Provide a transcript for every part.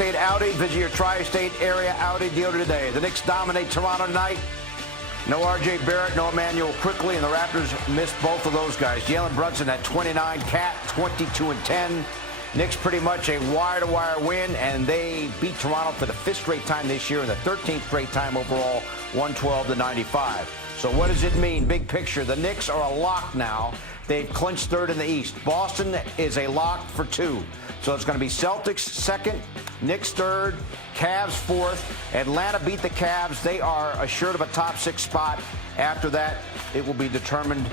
tri-state outing. Visit your tri-state area outing dealer today. The Knicks dominate Toronto tonight. No R.J. Barrett, no Emmanuel Quickly, and the Raptors missed both of those guys. Jalen Brunson had 29, Cat 22-10. Knicks pretty much a wire-to-wire win, and they beat Toronto for the 5th straight time this year and the 13th straight time overall, 112-95. So what does it mean? Big picture, the Knicks are a lock now. They've clinched third in the East. Boston is a lock for 2. So it's going to be Celtics second, Knicks third, Cavs fourth. Atlanta beat the Cavs. They are assured of a top 6 spot. After that, it will be determined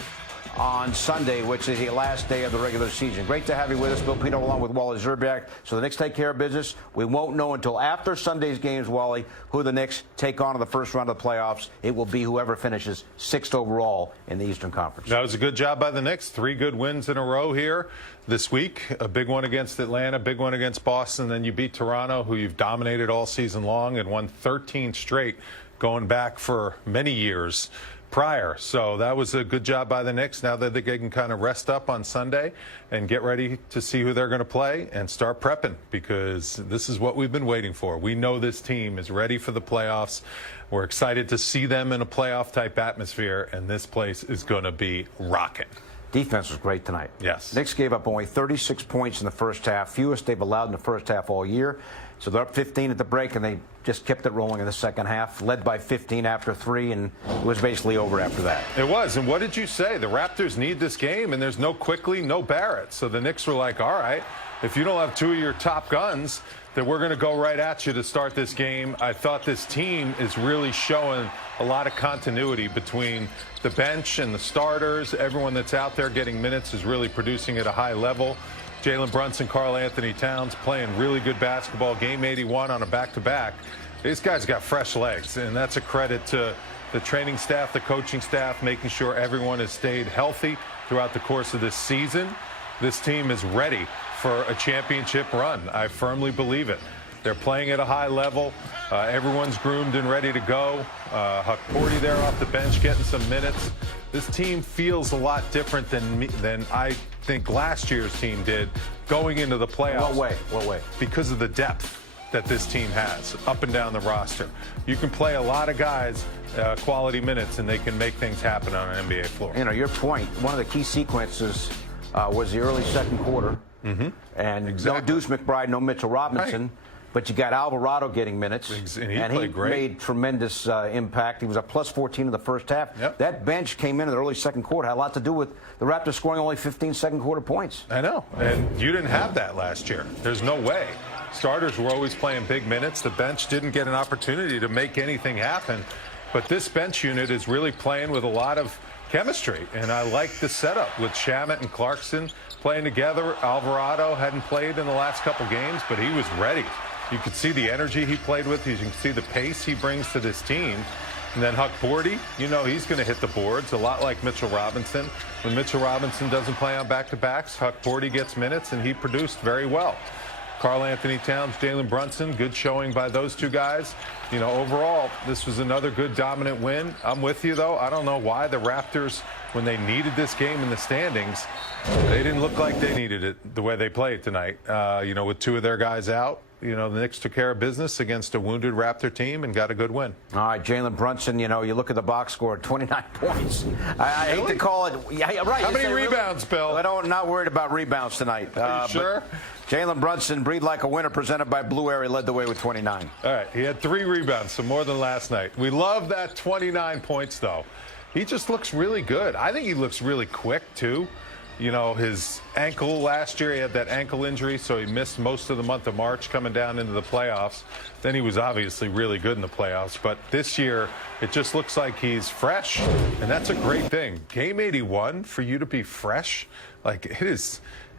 on Sunday, which is the last day of the regular season. Great to have you with us, Bill Pino, along with Wally Zerbiak. So the Knicks take care of business. We won't know until after Sunday's games, Wally, who the Knicks take on in the first round of the playoffs. It will be whoever finishes 6th overall in the Eastern Conference. That was a good job by the Knicks. 3 good wins in a row here this week. A big one against Atlanta, big one against Boston. Then you beat Toronto, who you've dominated all season long and won 13 straight, going back for many years prior. So that was a good job by the Knicks. Now that they can kind of rest up on Sunday and get ready to see who they're going to play and start prepping, because this is what we've been waiting for. We know this team is ready for the playoffs. We're excited to see them in a playoff type atmosphere, and this place is going to be rocking. Defense was great tonight. Yes. Knicks gave up only 36 points in the first half, fewest they've allowed in the first half all year. So they're up 15 at the break, and they just kept it rolling in the second half, led by 15 after 3, and it was basically over after that. It was. And what did you say? The Raptors need this game, and there's no Quickly, no Barrett. So the Knicks were like, all right, if you don't have 2 of your top guns, then we're going to go right at you to start this game. I thought this team is really showing a lot of continuity between the bench and the starters. Everyone that's out there getting minutes is really producing at a high level. Jalen Brunson, Karl Anthony Towns playing really good basketball. Game 81 on a back-to-back. These guys got fresh legs, and that's a credit to the training staff, the coaching staff, making sure everyone has stayed healthy throughout the course of this season. This team is ready for a championship run. I firmly believe it. They're playing at a high level. Everyone's groomed and ready to go. Huck Porty there off the bench getting some minutes. This team feels a lot different than I think last year's team did going into the playoffs. What way? What way? Because of the depth that this team has up and down the roster. You can play a lot of guys quality minutes, and they can make things happen on an NBA floor. You know, your point, one of the key sequences was the early second quarter. And exactly. No Deuce McBride, no Mitchell Robinson. Right. But you got Alvarado getting minutes, and he played great. Made tremendous impact. He was a plus 14 in the first half. Yep. That bench came in the early second quarter, had a lot to do with the Raptors scoring only 15 second quarter points. I know, and you didn't have that last year. There's no way. Starters were always playing big minutes. The bench didn't get an opportunity to make anything happen. But this bench unit is really playing with a lot of chemistry, and I like the setup with Shamet and Clarkson playing together. Alvarado hadn't played in the last couple games, but he was ready. You could see the energy he played with. You can see the pace he brings to this team. And then Huck Porty, you know he's going to hit the boards, a lot like Mitchell Robinson. When Mitchell Robinson doesn't play on back-to-backs, Huck Porty gets minutes, and he produced very well. Karl Anthony Towns, Jalen Brunson, good showing by those two guys. You know, overall, this was another good dominant win. I'm with you, though. I don't know why the Raptors, when they needed this game in the standings, they didn't look like they needed it the way they played tonight. You know, with 2 of their guys out, you know, the Knicks took care of business against a wounded Raptor team and got a good win. All right, Jalen Brunson, you know, you look at the box score, 29 points. I hate to call it. Yeah, right. How many rebounds, Bill? I'm not worried about rebounds tonight. Are you sure? Jalen Brunson, breathed like a winner, presented by Blue Air. He led the way with 29. All right, he had 3 rebounds, so more than last night. We love that 29 points, though. He just looks really good. I think he looks really quick, too. You know, his ankle last year, he had that ankle injury, so he missed most of the month of March coming down into the playoffs. Then he was obviously really good in the playoffs. But this year, it just looks like he's fresh, and that's a great thing. Game 81, for you to be fresh, like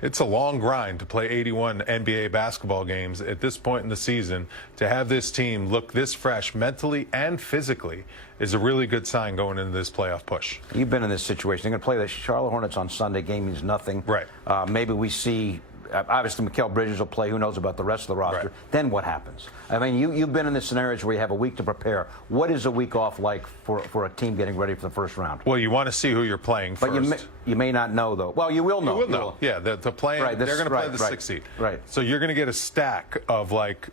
it's a long grind to play 81 NBA basketball games at this point in the season. To have this team look this fresh mentally and physically is a really good sign going into this playoff push. You've been in this situation. They're going to play the Charlotte Hornets on Sunday. Game means nothing. Right. Maybe we see, obviously, Mikal Bridges will play. Who knows about the rest of the roster? Right. Then what happens? I mean, you've been in this scenarios where you have a week to prepare. What is a week off like for a team getting ready for the first round? Well, you want to see who you're playing first. But you may not know, though. Well, you will know. You will know. Yeah, the playing, right, they're going to play the 6th seed. Right. So you're going to get a stack of, like,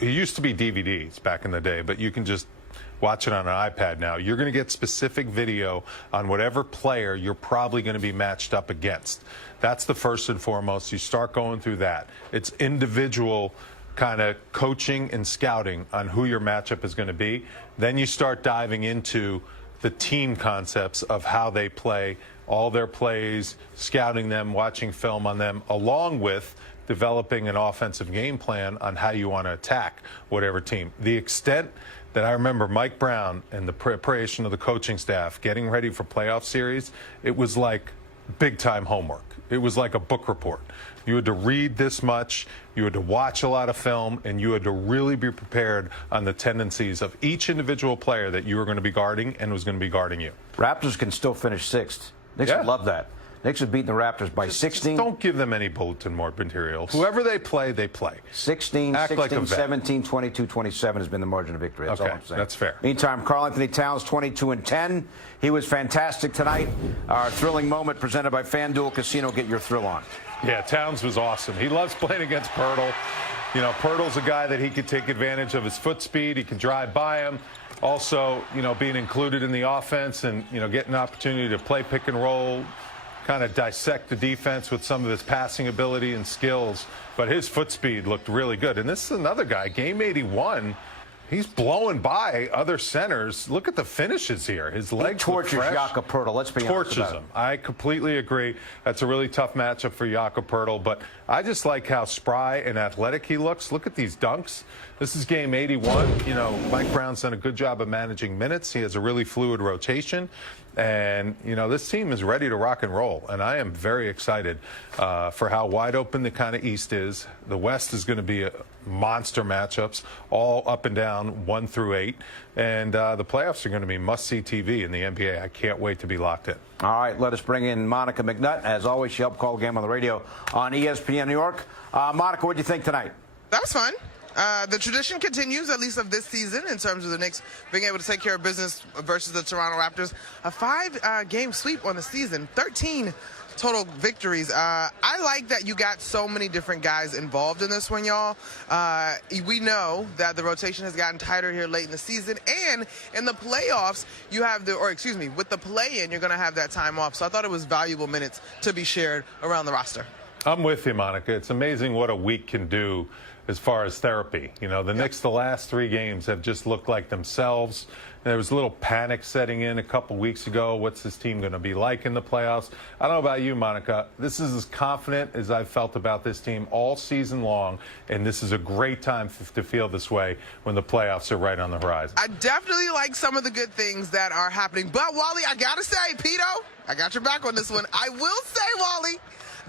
it used to be DVDs back in the day, but you can just watch it on an iPad now. You're going to get specific video on whatever player you're probably going to be matched up against. That's the first and foremost. You start going through that. It's individual kind of coaching and scouting on who your matchup is going to be. Then you start diving into the team concepts of how they play, all their plays, scouting them, watching film on them, along with developing an offensive game plan on how you want to attack whatever team. The extent that I remember Mike Brown and the preparation of the coaching staff getting ready for playoff series, it was like big-time homework. It was like a book report. You had to read this much, you had to watch a lot of film, and you had to really be prepared on the tendencies of each individual player that you were going to be guarding and was going to be guarding you. Raptors can still finish sixth. Knicks would love that. Knicks have beaten the Raptors by 16. Don't give them any bulletin board material. Whoever they play, they play. 16, Act 16, like a vet. 17, 22, 27 has been the margin of victory. That's all I'm saying. That's fair. Meantime, Karl-Anthony Towns, 22 and 10. He was fantastic tonight. Our thrilling moment presented by FanDuel Casino. Get your thrill on. Yeah, Towns was awesome. He loves playing against Pirtle. You know, Pirtle's a guy that he could take advantage of his foot speed. He can drive by him. Also, you know, being included in the offense and, you know, getting an opportunity to play pick and roll, kind of dissect the defense with some of his passing ability and skills. But his foot speed looked really good. And this is another guy, game 81. He's blowing by other centers. Look at the finishes here. His legs torches Jakob Poeltl. Let's be honest about it. Torches him. I completely agree. That's a really tough matchup for Jakob Poeltl. But I just like how spry and athletic he looks. Look at these dunks. This is game 81. You know, Mike Brown's done a good job of managing minutes. He has a really fluid rotation. And, you know, this team is ready to rock and roll. And I am very excited for how wide open the kind of East is. The West is going to be a monster matchups, all up and down, 1 through 8. And the playoffs are going to be must-see TV in the NBA. I can't wait to be locked in. All right, let us bring in Monica McNutt. As always, she helped call the game on the radio on ESPN New York. Monica, what did you think tonight? That was fun. The tradition continues, at least of this season, in terms of the Knicks being able to take care of business versus the Toronto Raptors. A 5-game sweep on the season, 13 total victories. I like that you got so many different guys involved in this one, y'all. We know that the rotation has gotten tighter here late in the season, and in the playoffs, you have with the play-in, you're going to have that time off. So I thought it was valuable minutes to be shared around the roster. I'm with you, Monica. It's amazing what a week can do as far as therapy. You know, the Knicks, the last 3 games have just looked like themselves. There was a little panic setting in a couple weeks ago. What's this team going to be like in the playoffs? I don't know about you, Monica. This is as confident as I've felt about this team all season long, and this is a great time to feel this way when the playoffs are right on the horizon. I definitely like some of the good things that are happening. But, Wally, I got to say, Pito, I got your back on this one. I will say, Wally,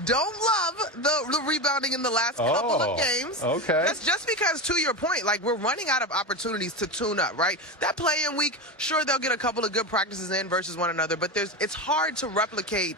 don't love the rebounding in the last couple of games. Okay. That's just because, to your point, like, we're running out of opportunities to tune up, right? That play-in week, sure, they'll get a couple of good practices in versus one another, but it's hard to replicate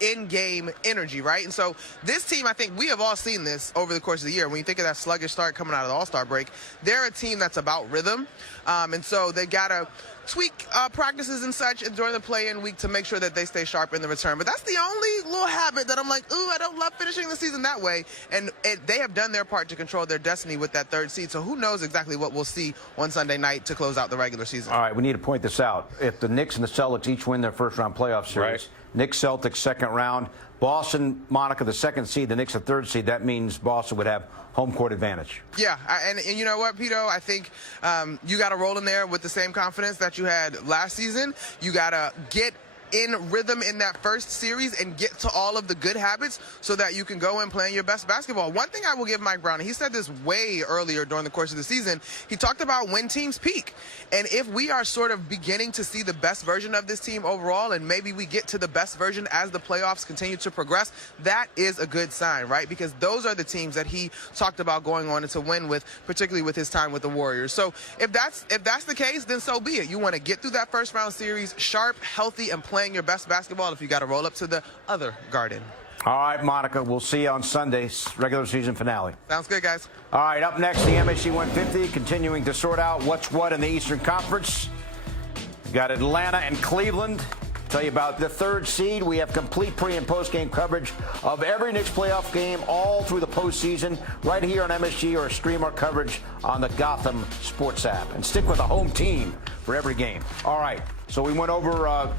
in-game energy, right? And so this team, I think we have all seen this over the course of the year. When you think of that sluggish start coming out of the All-Star break, they're a team that's about rhythm, and so they got to tweak practices and such during the play-in week to make sure that they stay sharp in the return. But that's the only little habit that I'm like, ooh, I don't love finishing the season that way. And they have done their part to control their destiny with that 3rd seed. So who knows exactly what we'll see on Sunday night to close out the regular season. All right, we need to point this out. If the Knicks and the Celtics each win their first-round playoff series, Knicks, Celtics, second round, Boston, Monica, the 2nd seed, the Knicks, the 3rd seed, that means Boston would have home court advantage. Yeah, and you know what, Pito? I think you got to roll in there with the same confidence that you had last season. You got to get in rhythm in that first series and get to all of the good habits so that you can go and play your best basketball. One thing I will give Mike Brown, and he said this way earlier during the course of the season, he talked about when teams peak. And if we are sort of beginning to see the best version of this team overall, and maybe we get to the best version as the playoffs continue to progress, that is a good sign, right? Because those are the teams that he talked about going on to win with, particularly with his time with the Warriors. So if that's the case, then so be it. You want to get through that first round series sharp, healthy, and playing your best basketball if you got to roll up to the other Garden. All right, Monica, we'll see you on Sunday's regular season finale. Sounds good, guys. All right, up next, the MSC 150, continuing to sort out what's what in the Eastern Conference. We've got Atlanta and Cleveland Tell you about the 3rd seed. We have complete pre- and post-game coverage of every Knicks playoff game all through the postseason right here on MSG, or stream our coverage on the Gotham Sports app. And stick with the home team for every game. All right, so we went over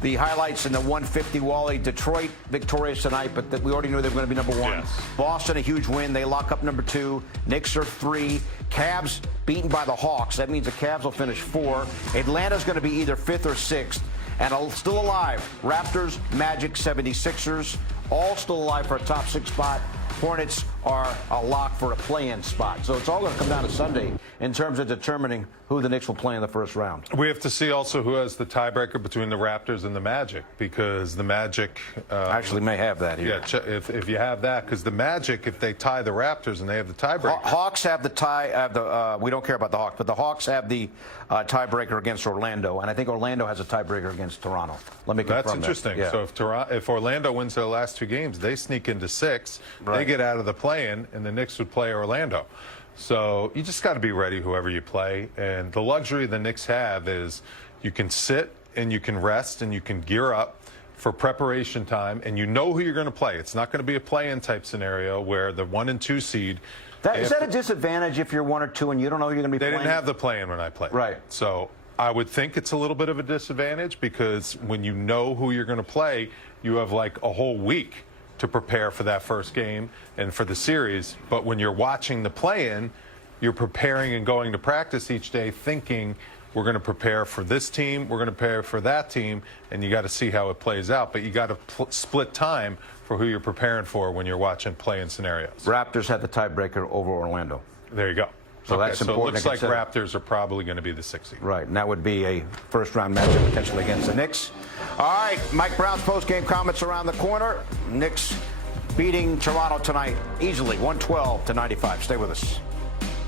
the highlights in the 150 Wally. Detroit victorious tonight, but we already knew they were going to be number 1. Yes. Boston, a huge win. They lock up number 2. Knicks are 3. Cavs beaten by the Hawks. That means the Cavs will finish 4. Atlanta's going to be either 5th or 6th. And still alive, Raptors, Magic, 76ers, all still alive for a top 6 spot. Hornets are a lock for a play-in spot. So it's all going to come down to Sunday in terms of determining who the Knicks will play in the first round. We have to see also who has the tiebreaker between the Raptors and the Magic, because the Magic actually may have that here. Yeah, if you have that, because the Magic, if they tie the Raptors and they have the tiebreaker. Hawks have the tie. We don't care about the Hawks, but the Hawks have the tiebreaker against Orlando, and I think Orlando has a tiebreaker against Toronto. Let me confirm That's interesting. Yeah. So if Orlando wins their last 2 games, they sneak into 6. Right. They get out of the play-in, and the Knicks would play Orlando. So you just got to be ready whoever you play. And the luxury the Knicks have is you can sit and you can rest and you can gear up for preparation time, and you know who you're going to play. It's not going to be a play-in type scenario where the 1 and 2 seed. Is that a disadvantage if you're 1 or 2 and you don't know who you're going to be They playing? didn't have the play-in when I played. Right. So I would think it's a little bit of a disadvantage, because when you know who you're going to play, you have like a whole week to prepare for that first game and for the series. But when you're watching the play-in, you're preparing and going to practice each day thinking, we're going to prepare for this team, we're going to prepare for that team, and you got to see how it plays out. But you got to split time for who you're preparing for when you're watching play-in scenarios. Raptors had the tiebreaker over Orlando. There you go. So that's important. So it looks like Raptors are probably going to be the 6th seed. Right, and that would be a first-round matchup potentially against the Knicks. All right, Mike Brown's post-game comments around the corner. Knicks beating Toronto tonight easily, 112-95. Stay with us.